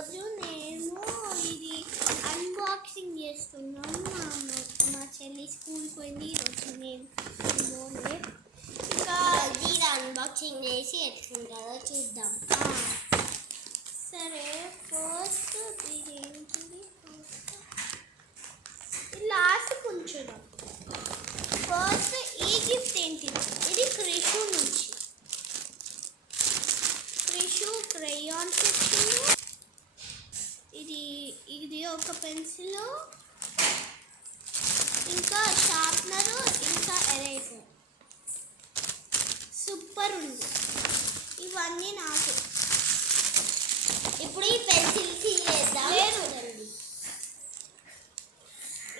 ఈరోజు నేను ఇది అన్బాక్సింగ్ చేస్తున్నాం. మా చెల్లి స్కూల్ పోయింది, ఈరోజు నేను పోలే. ఇంకా ఇది అన్బాక్సింగ్ చేసి ఎట్లుంటుందో చూద్దాం. సరే, ఫస్ట్ ఇది ఏంటిది, లాస్ట్ ఉంచుదాం. ఫస్ట్ ఈ గిఫ్ట్ ఏంటిది, ఇది క్రిషు నుంచి. క్రిషు క్రేయాన్స్ వచ్చింది. ఇది ఒక పెన్సిల్, ఇంకా షార్ప్నరు, ఇంకా ఎరేజర్. సూపర్ ఉంది. ఇవన్నీ నాకు. ఇప్పుడు ఈ పెన్సిల్ తీసేద్దాం. చూడండి,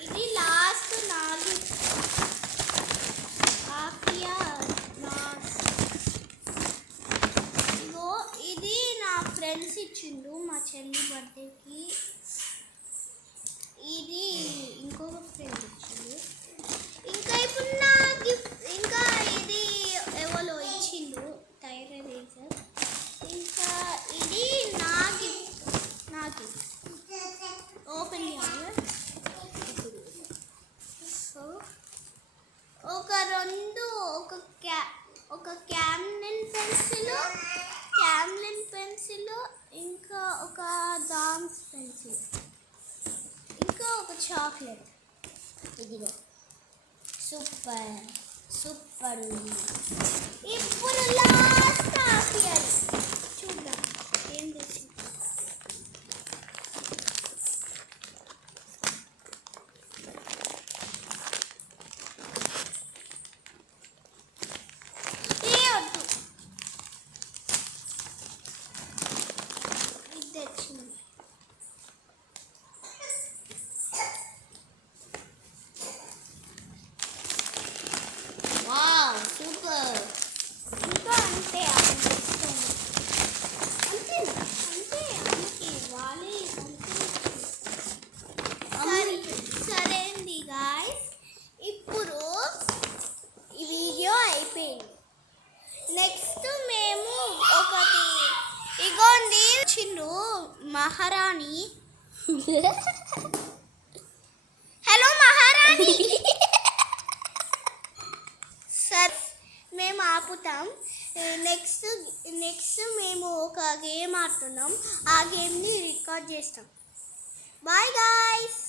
ఇది లాస్ట్ నాలుగు ఆకియా ఇగో ఇది నా ఫ్రెండ్స్ ఇచ్చిండు మా చెల్లి బర్త్డేకి. ఇది ఇంకొక ఫ్రెండ్ ఇచ్చిండు. ఇంకా ఇప్పుడు నా గిఫ్ట్, ఇంకా ఇది ఎవరో ఇచ్చిండు టైర్ ఎరేజర్. ఇంకా ఇది నా గిఫ్ట్ ఓపెన్ చేయాలి. సో ఒక క్యామ్లిన్ పెన్సిల్, ఇంకా ఒక డామ్స్ పెన్సిల్, ఇంకా ఒక చాక్లెట్. ఇదిగో సూపర్ ఉంది. ఇప్పుడు లాస్ట్ ఆఫియల్ చూద్దాం ఏం తెచ్చింది. సూపర్. ఇంకా అంతే సరే అండి గాయ్స్, ఇప్పుడు ఈ వీడియో అయిపోయింది. నెక్స్ట్ మేము ఒకటి ఇగోండి చిండు మహారాణి. హలో మహారాణి. సరే, మేము ఆపుతాం. నెక్స్ట్ మేము ఒక గేమ్ ఆడుతున్నాం. ఆ గేమ్ని రికార్డ్ చేస్తాం. Bye guys.